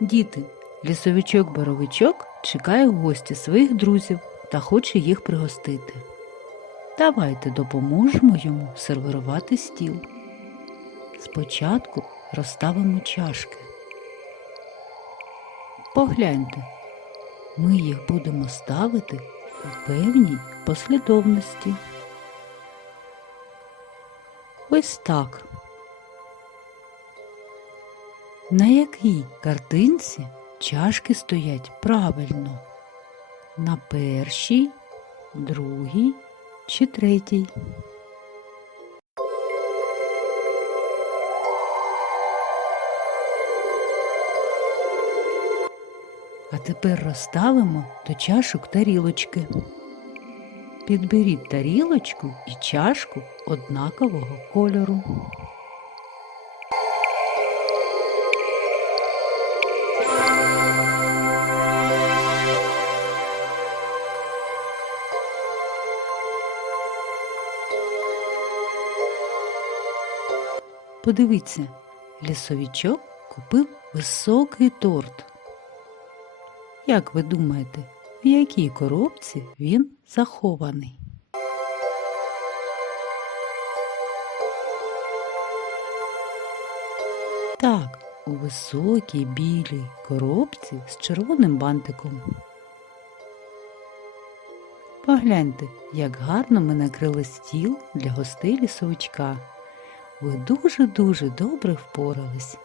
Діти, лісовичок-боровичок чекає в гості своїх друзів та хоче їх пригостити. Давайте допоможемо йому сервірувати стіл. Спочатку розставимо чашки. Погляньте, ми їх будемо ставити у певній послідовності. Ось так. На якій картинці чашки стоять правильно? На першій, другій чи третій? А тепер розставимо до чашок тарілочки. Підберіть тарілочку і чашку однакового кольору. Подивіться, лісовичок купив високий торт. Як ви думаєте, в якій коробці він захований? Так, у високій білій коробці з червоним бантиком. Погляньте, як гарно ми накрили стіл для гостей лісовичка. Ви дуже-дуже добре впорались.